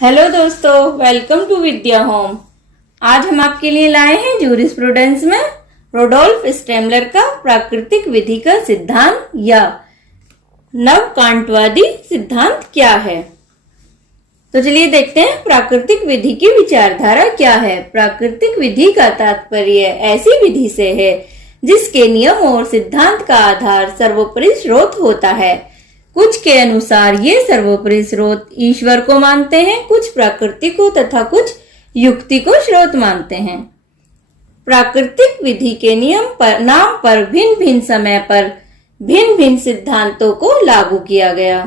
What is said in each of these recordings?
Hello दोस्तों, welcome to Vidya home. आज हम आपके लिए लाए हैं जूरिस्प्रूडेंस में रोडोल्फ स्टेमलर का प्राकृतिक विधि का सिद्धांत या नवकांटवादी सिद्धांत क्या है। तो चलिए देखते हैं प्राकृतिक विधि की विचारधारा क्या है। प्राकृतिक विधि का तात्पर्य ऐसी विधि से है जिसके नियम और सिद्धांत का आधार सर्वोपरि स्रोत होता है। कुछ के अनुसार ये सर्वोपरि स्रोत ईश्वर को मानते हैं, कुछ प्रकृति को तथा कुछ युक्ति को स्रोत मानते हैं। प्राकृतिक विधि के नाम पर भिन्न भिन्न समय पर भिन्न भिन्न सिद्धांतों को लागू किया गया।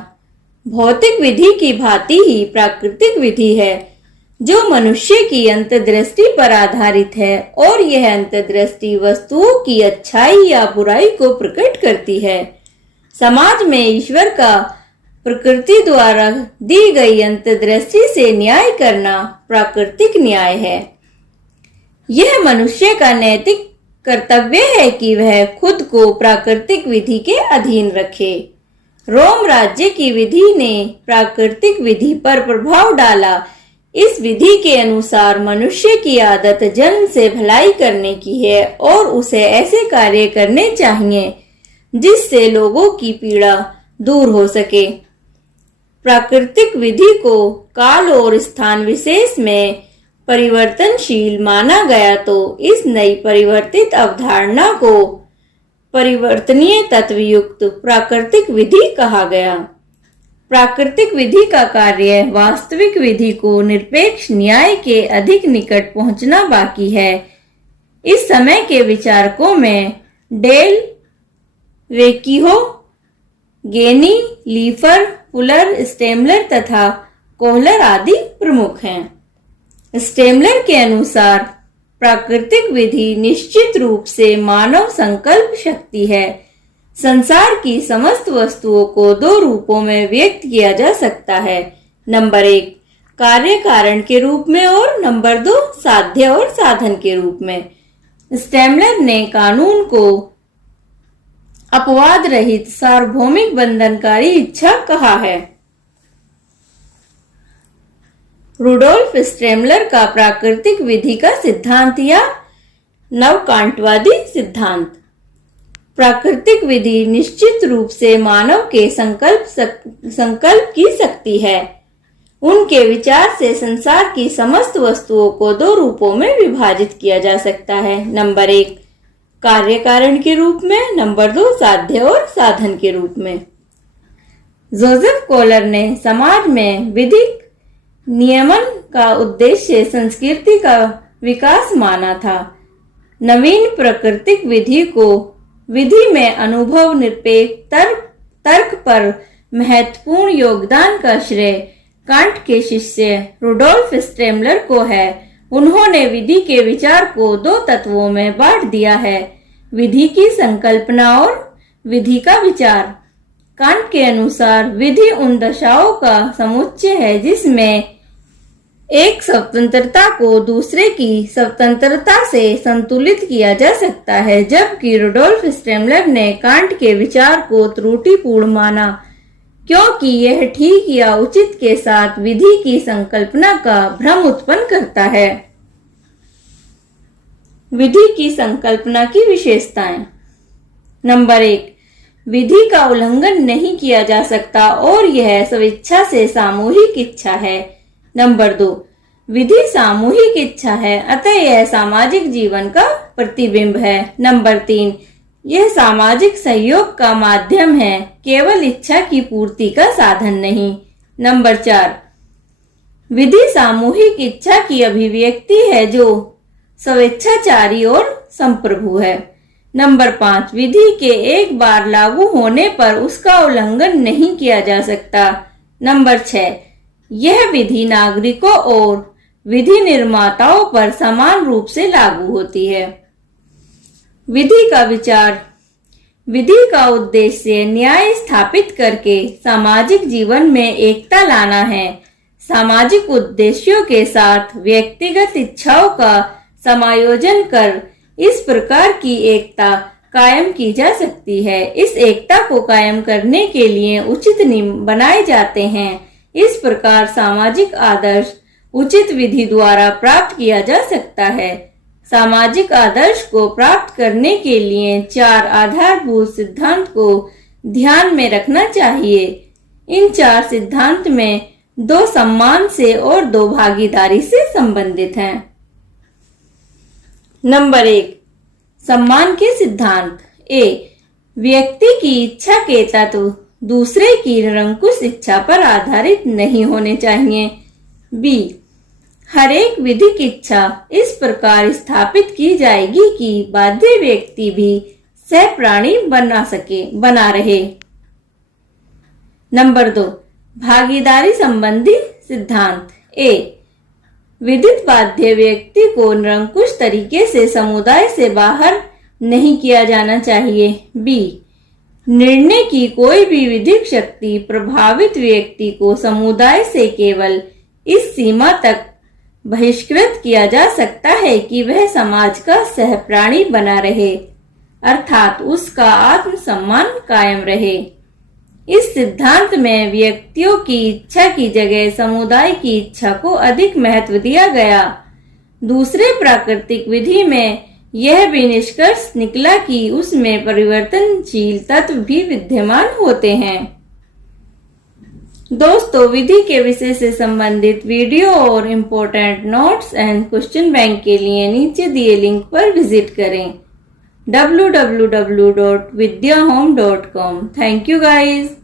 भौतिक विधि की भांति ही प्राकृतिक विधि है जो मनुष्य की अंतर्दृष्टि पर आधारित है और यह अंतर्दृष्टि वस्तुओं की अच्छाई या बुराई को प्रकट करती है। समाज में ईश्वर का प्रकृति द्वारा दी गई अंतर्दृष्टि से न्याय करना प्राकृतिक न्याय है। यह मनुष्य का नैतिक कर्तव्य है कि वह खुद को प्राकृतिक विधि के अधीन रखे। रोम राज्य की विधि ने प्राकृतिक विधि पर प्रभाव डाला। इस विधि के अनुसार मनुष्य की आदत जन्म से भलाई करने की है और उसे ऐसे कार्य करने चाहिए जिससे लोगों की पीड़ा दूर हो सके। प्राकृतिक विधि को काल और स्थान विशेष में परिवर्तनशील माना गया तो इस नई परिवर्तित अवधारणा को परिवर्तनीय तत्व युक्त प्राकृतिक विधि कहा गया। प्राकृतिक विधि का कार्य वास्तविक विधि को निरपेक्ष न्याय के अधिक निकट पहुंचना बाकी है। इस समय के विचारकों में डेल वेकीहो, गेनी, लीफर, फुलर, स्टेमलर तथा कोहलर आदि प्रमुख हैं। स्टेमलर के अनुसार प्राकृतिक विधि निश्चित रूप से मानव संकल्प शक्ति है। संसार की समस्त वस्तुओं को दो रूपों में व्यक्त किया जा सकता है। नंबर 1 कार्य कारण के रूप में और नंबर 2 साध्य और साधन के रूप में। स्टेमलर ने कानून को अपवाद रहित सार्वभौमिक बंधनकारी इच्छा कहा है। रुडोल्फ स्टेमलर का प्राकृतिक विधि का सिद्धांत या नवकांटवादी सिद्धांत। प्राकृतिक विधि निश्चित रूप से मानव के संकल्प की शक्ति है। उनके विचार से संसार की समस्त वस्तुओं को दो रूपों में विभाजित किया जा सकता है। नंबर 1 कार्य कारण के रूप में, नंबर 2 साध्य और साधन के रूप में। जोसेफ कोहलर ने समाज में विधिक नियमन का उद्देश्य संस्कृति का विकास माना था। नवीन प्राकृतिक विधि को विधि में अनुभव निरपेक्ष तर्क पर महत्वपूर्ण योगदान का श्रेय कांट के शिष्य रुडोल्फ स्टेमलर को है। उन्होंने विधि के विचार को दो तत्वों में बांट दिया है, विधि की संकल्पना और विधि का विचार। कांट के अनुसार विधि उन दशाओं का समुच्चय है जिसमें एक स्वतंत्रता को दूसरे की स्वतंत्रता से संतुलित किया जा सकता है, जबकि रुडोल्फ स्टेमलर ने कांट के विचार को त्रुटिपूर्ण माना क्योंकि यह ठीक या उचित के साथ विधि की संकल्पना का भ्रम उत्पन्न करता है। विधि की संकल्पना की विशेषताएं। नंबर 1 विधि का उल्लंघन नहीं किया जा सकता और यह स्वेच्छा से सामूहिक इच्छा है। नंबर 2 विधि सामूहिक इच्छा है, अतः यह सामाजिक जीवन का प्रतिबिंब है। नंबर 3 यह सामाजिक सहयोग का माध्यम है, केवल इच्छा की पूर्ति का साधन नहीं। नंबर 4 विधि सामूहिक इच्छा की अभिव्यक्ति है जो स्वेच्छाचारी और संप्रभु है। नंबर 5 विधि के एक बार लागू होने पर उसका उल्लंघन नहीं किया जा सकता। नंबर 6 यह विधि नागरिकों और विधि निर्माताओं पर समान रूप से लागू होती है। विधि का विचार। विधि का उद्देश्य न्याय स्थापित करके सामाजिक जीवन में एकता लाना है। सामाजिक उद्देश्यों के साथ व्यक्तिगत इच्छाओं का समायोजन कर इस प्रकार की एकता कायम की जा सकती है। इस एकता को कायम करने के लिए उचित नियम बनाए जाते हैं। इस प्रकार सामाजिक आदर्श उचित विधि द्वारा प्राप्त किया जा सकता है। सामाजिक आदर्श को प्राप्त करने के लिए 4 आधारभूत सिद्धांत को ध्यान में रखना चाहिए। इन 4 सिद्धांत में 2 सम्मान से और 2 भागीदारी से संबंधित हैं। नंबर 1, सम्मान के सिद्धांत। ए, व्यक्ति की इच्छा के तत्व दूसरे की निरंकुश इच्छा पर आधारित नहीं होने चाहिए। बी, हर एक विधिक इच्छा इस प्रकार स्थापित की जाएगी कि बाध्य व्यक्ति भी सहप्राणी बना रहे। नंबर 2, भागीदारी संबंधी सिद्धांत। ए, विदित बाध्य व्यक्ति को निरंकुश तरीके से समुदाय से बाहर नहीं किया जाना चाहिए। बी, निर्णय की कोई भी विधिक शक्ति प्रभावित व्यक्ति को समुदाय से केवल इस सीमा तक बहिष्कृत किया जा सकता है कि वह समाज का सहप्राणी बना रहे, अर्थात उसका आत्मसम्मान कायम रहे। इस सिद्धांत में व्यक्तियों की इच्छा की जगह समुदाय की इच्छा को अधिक महत्व दिया गया। दूसरे प्राकृतिक विधि में यह भी निष्कर्ष निकला कि उसमें परिवर्तनशील तत्व भी विद्यमान होते हैं। दोस्तों, विधि के विषय से संबंधित वीडियो और important notes and question bank के लिए नीचे दिए लिंक पर विजिट करें www.vidyahome.com। Thank you guys.